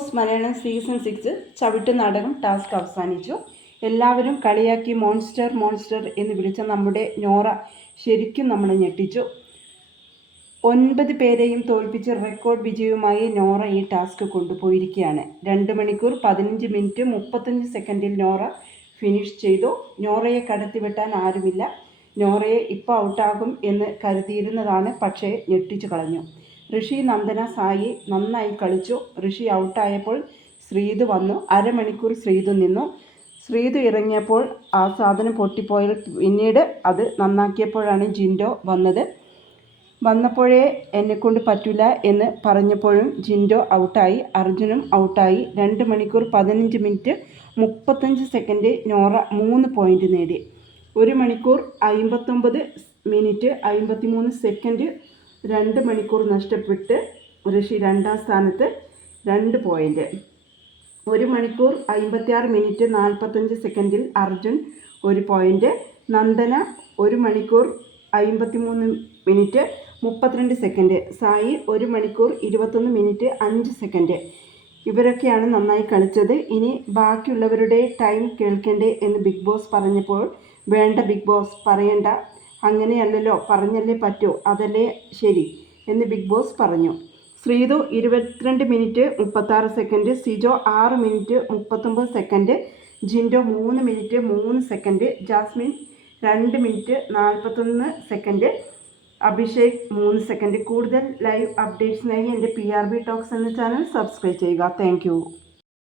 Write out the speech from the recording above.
Boss Malayalam season six ചവിട്ട് നാടകം task അവസാനിച്ചു. എല്ലാവരും കളിയാക്കി മോൺസ്റ്റർ മോൺസ്റ്റർ എന്ന് വിളിച്ച നമ്മുടെ നോറ ശരിക്കും നമ്മളെ ഞെട്ടിച്ചു. ഒൻപത് പേരെയും തോൽപ്പിച്ച് റെക്കോർഡ് വിജയവുമായി നോറ ഈ ടാസ്ക് കൊണ്ടുപോയിരിക്കുകയാണ്. രണ്ട് മണിക്കൂർ പതിനഞ്ച് മിനിറ്റ് മുപ്പത്തഞ്ച് സെക്കൻഡിൽ നോറ ഫിനിഷ് ചെയ്തു. നോറയെ കടത്തിവെട്ടാൻ ആരുമില്ല. നോറയെ ഇപ്പോൾ ഔട്ടാകും എന്ന് കരുതിയിരുന്നതാണ് പക്ഷേ ഞെട്ടിച്ചു കളഞ്ഞു. ഋഷി നന്ദന സായി നന്നായി കളിച്ചു. ഋഷി ഔട്ടായപ്പോൾ ശ്രീതു വന്നു. അരമണിക്കൂർ ശ്രീതു നിന്നു. ശ്രീതു ഇറങ്ങിയപ്പോൾ ആ സാധനം പൊട്ടിപ്പോയാൽ പിന്നീട് അത് നന്നാക്കിയപ്പോഴാണ് ജിൻഡോ വന്നത്. വന്നപ്പോഴേ എന്നെക്കൊണ്ട് പറ്റില്ല എന്ന് പറഞ്ഞപ്പോഴും ജിൻഡോ ഔട്ടായി അർജുനും ഔട്ടായി രണ്ട് മണിക്കൂർ പതിനഞ്ച് മിനിറ്റ് മുപ്പത്തഞ്ച് സെക്കൻഡ് നോറ മൂന്ന് പോയിന്റ് നേടി. ഒരു മണിക്കൂർ അമ്പത്തൊമ്പത് മിനിറ്റ് അമ്പത്തിമൂന്ന് സെക്കൻഡ് രണ്ട് മണിക്കൂർ നഷ്ടപ്പെട്ട് ഋഷി രണ്ടാം സ്ഥാനത്ത് രണ്ട് പോയിന്റ് ഒരു മണിക്കൂർ അമ്പത്തിയാറ് മിനിറ്റ് നാൽപ്പത്തഞ്ച് സെക്കൻഡിൽ അർജുൻ ഒരു പോയിന്റ് നന്ദന ഒരു മണിക്കൂർ അമ്പത്തിമൂന്ന് മിനിറ്റ് മുപ്പത്തിരണ്ട് സെക്കൻഡ് സായി ഒരു മണിക്കൂർ ഇരുപത്തൊന്ന് മിനിറ്റ് അഞ്ച് സെക്കൻഡ് ഇവരൊക്കെയാണ് നന്നായി കളിച്ചത്. ഇനി ബാക്കിയുള്ളവരുടെ ടൈം കേൾക്കണ്ടേ എന്ന് ബിഗ് ബോസ് പറഞ്ഞപ്പോൾ വേണ്ട ബിഗ് ബോസ് പറയണ്ട. അങ്ങനെയല്ലല്ലോ പറഞ്ഞല്ലേ പറ്റൂ. അതല്ലേ ശരി എന്ന് ബിഗ് ബോസ് പറഞ്ഞു. ശ്രീതു ഇരുപത്തിരണ്ട് മിനിറ്റ് മുപ്പത്താറ് സെക്കൻഡ് സിജോ ആറ് മിനിറ്റ് മുപ്പത്തൊമ്പത് സെക്കൻഡ് ജിൻഡോ മൂന്ന് മിനിറ്റ് മൂന്ന് സെക്കൻഡ് ജാസ്മിൻ രണ്ട് മിനിറ്റ് നാൽപ്പത്തൊന്ന് സെക്കൻഡ് അഭിഷേക് മൂന്ന് സെക്കൻഡ്. കൂടുതൽ ലൈവ് അപ്ഡേറ്റ്സിനായി എന്റെ പി ആർ ബി ടോക്സ് എന്ന ചാനൽ സബ്സ്ക്രൈബ് ചെയ്യുക. താങ്ക്